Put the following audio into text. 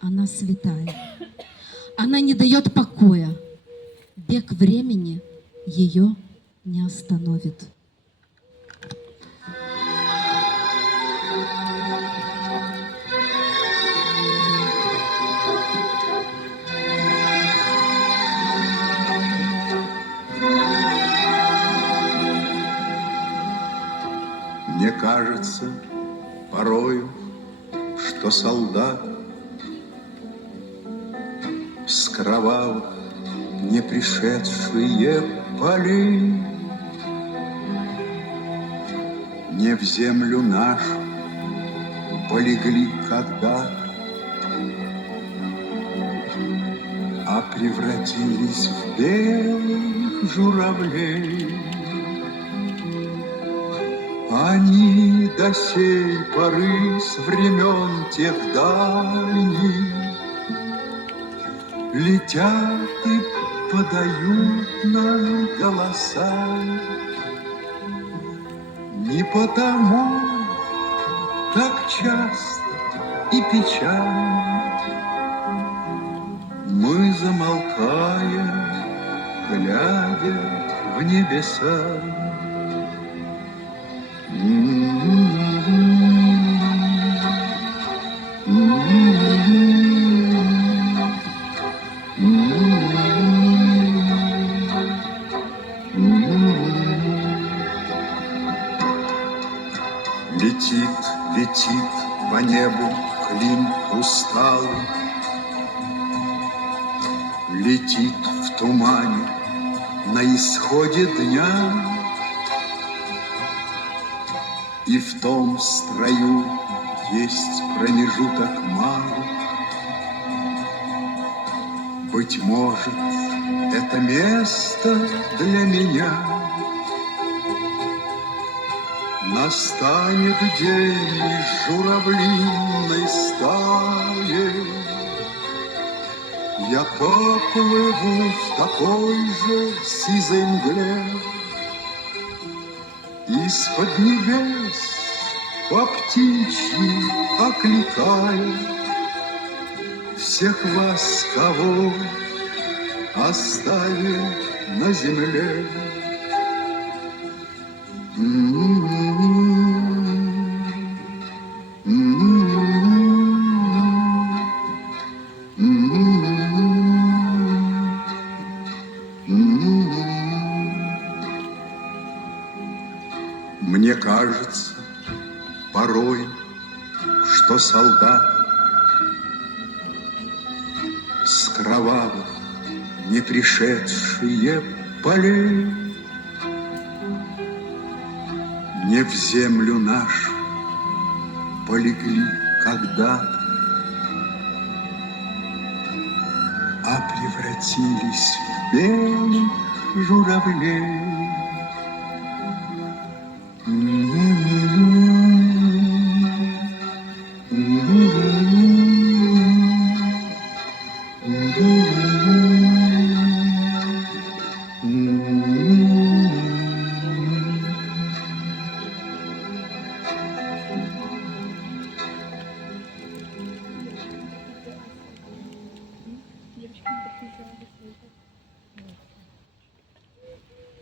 Она святая. Она не дает покоя. Бег времени ее не остановит. Мне кажется порою, что солдат с кровавых не пришедшие полей не в землю нашу полегли когда-то, а превратились в белых журавлей. Они до сей поры с времен тех дальних летят и подают нам голоса. Не потому так часто и печально мы замолкаем, глядя в небеса. Летит по небу клин усталый, летит в тумане на исходе дня, и в том строю есть промежуток малый. Быть может, это место для меня. Настанет день из журавлиной стаи, я поплыву в такой же сизой мгле. Из-под небес по птичьи окликая всех вас, кого оставил на земле. Мне кажется порой, что солдат с кровавых не пришедшие полей не в землю нашу полегли когда-то, а превратились в белых журавлей.